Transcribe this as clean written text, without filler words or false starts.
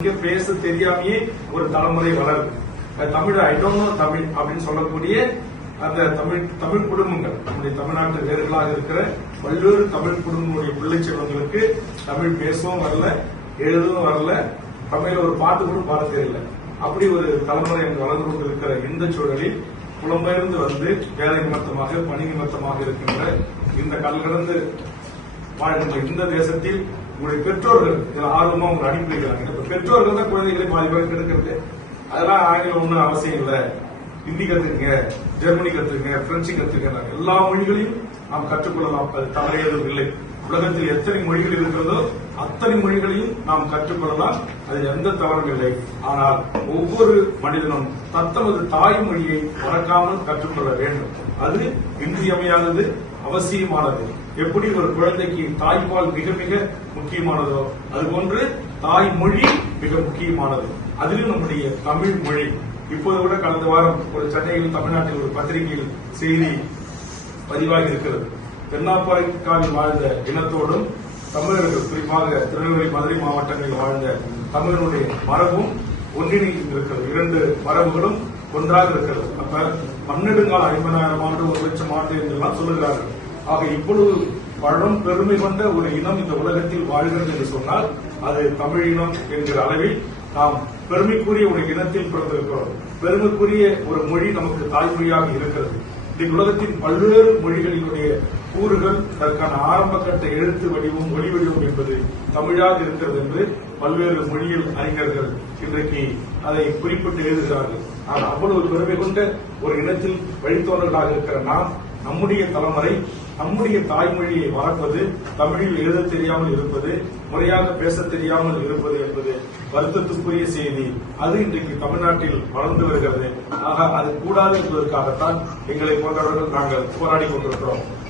பேச தெரியாமையே ஒரு தலைமுறை வளருது. Tamil I don't know Tamil அப்படின்னு சொல்லக்கூடிய அந்த தமிழ் குடும்பங்கள் நம்முடைய தமிழ்நாட்டு வேர்களாக இருக்கிற பல்வேறு தமிழ் குடும்பங்களுடைய பிள்ளை செல்வங்களுக்கு தமிழ் பேசவும் வரல, எழுதவும் வரல, தமிழ்ல ஒரு பாட்டு கூட பாட தெரியல. அப்படி ஒரு தலைமுறை அங்கு வளர்ந்து கொண்டிருக்கிற இந்த சூழலில் புலம்பெயர்ந்து வந்து வேலை நிமித்தமாக பணி நிமித்தமாக இருக்கின்ற இந்த கடந்து வாழ்கின்ற இந்த தேசத்தில் உங்களுடைய பெற்றோர்கள் இதுல ஆர்வமா உங்களை அனுப்பி வைக்கிறாங்க. இப்ப பெற்றோர்கள் தான் குழந்தைகளை பாதி பேர் கெடுக்கிறது. அதெல்லாம் ஆங்கிலம் ஒன்றும் அவசியம் இல்லை, ஹிந்தி கத்துக்குங்க, ஜெர்மனி கத்துக்குங்க, பிரெஞ்சு கத்துக்குங்க, எல்லா மொழிகளையும் நாம் கற்றுக்கொள்ளலாம். அது தவறு எதுவும் இல்லை. உலகத்தில் எத்தனை மொழிகள் இருக்கிறதோ அத்தனை மொழிகளையும் நாம் கற்றுக்கொள்ளலாம். அதில் எந்த தவறும் இல்லை. ஆனால் ஒவ்வொரு மனிதனும் தத்தமது தாய்மொழியை மறக்காமல் கற்றுக்கொள்ள வேண்டும். அது இன்றியமையானது, அவசியமானது. எப்படி ஒரு குழந்தைக்கு தாய்ப்பால் மிக மிக முக்கியமானதோ அதுபோன்று தாய்மொழி மிக முக்கியமானது. அதிலும் நம்முடைய தமிழ் மொழி. இப்போது கூட கடந்த வாரம் ஒரு சென்னையில் தமிழ்நாட்டில் ஒரு பத்திரிகையில் செய்தி பதிவாகி இருக்கிறது. தென்னாப்பிரிக்காவில் வாழ்ந்த இனத்தோடும் தமிழர்கள், குறிப்பாக திருநெல்வேலி மதுரை மாவட்டங்களில் வாழ்ந்த தமிழனுடைய மரபும் ஒன்றிணைந்து இருக்கிறது. இரண்டு மரபுகளும் ஒன்றாக இருக்கிறது. அப்ப 12 50,000 ஆண்டு 1,00,000 ஆண்டு என்றெல்லாம் சொல்லுகிறார்கள். ஆக இப்பொழுது பழம் பெருமை கொண்ட ஒரு இனம் இந்த உலகத்தில் வாழ்கிறது என்று சொன்னால் அது தமிழ் இனம் என்கிற அளவில் நாம் பெருமைக்குரிய ஒரு இனத்தில் பிறந்திருக்கிறோம். பெருமைக்குரிய ஒரு மொழி நமக்கு தாய்மொழியாக இருக்கிறது. இந்த உலகத்தின் பல்வேறு மொழிகளினுடைய கூறுகள் அதற்கான ஆரம்ப கட்ட எழுத்து வடிவம், மொழி வடிவம் என்பது தமிழாக இருக்கிறது என்று பல்வேறு மொழியியல் அறிஞர்கள் இன்றைக்கு அதை குறிப்பிட்டு எழுதுகிறார்கள். ஆனால் அவ்வளவு பெருமை கொண்ட ஒரு இனத்தில் வழித்தோன்றலாக இருக்கிற நாம், நம்முடைய தலைமுறை நம்முடைய தாய்மொழியை மறப்பது, தமிழில் எழுத தெரியாமல் இருப்பது, முறையாக பேச தெரியாமல் இருப்பது என்பது வருத்தத்துக்குரிய செய்தி. அது இன்றைக்கு தமிழ்நாட்டில் வளர்ந்து வருகிறது. ஆக அது கூடாது என்பதற்காகத்தான் எங்களை போன்றவர்கள் நாங்கள் போராடி கொண்டிருக்கிறோம்.